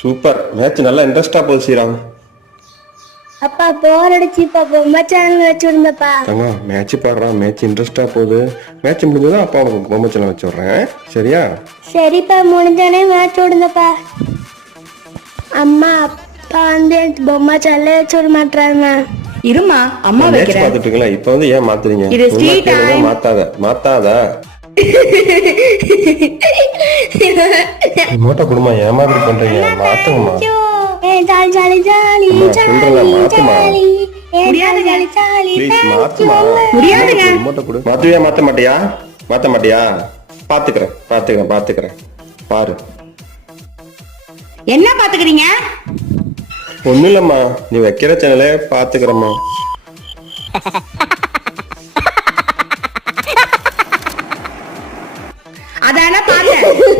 Super. Match நல்லா இன்ட்ரெஸ்டா போகுது ஸ்ரீராம். அப்பா போர் அடிச்சுப்பா பொம்மை சேனல் வச்சு விடுங்கப்பா. தங்கம் மேட்ச் பாடுறான் மேட்ச் இன்ட்ரெஸ்டா போகுது. மேட்ச் முடிஞ்சதும் அப்பா உனக்கு பொம்மை சேனல் வச்சு விட்றேன். சரியா? சரிப்பா முடிஞ்சானே மேட்ச் விடுங்கப்பா. அம்மா அப்பா வந்து எனக்கு பொம்மை சேனல் வச்சு விட மாட்டாங்க இருமா அம்மா மேட்ச் வைக்கிறேன். பார்த்துட்டு இருக்கீங்களா? இப்போ வந்து ஏன் மாத்துறீங்க? இது கேளுங்க, time. மாத்தாத மாத்தாத. மூட்டை குடுமா ஏமா பண்றீங்க. மாத்துங்கம்மா jolly jolly jolly jolly jolly. மாத்துவியா என்ன பாத்துக்கிறீங்க? ஒண்ணும் இல்லம்மா நீ வைக்கிற சேனலே பாத்துக்கிறம்மா. அதான பாத்தேன்.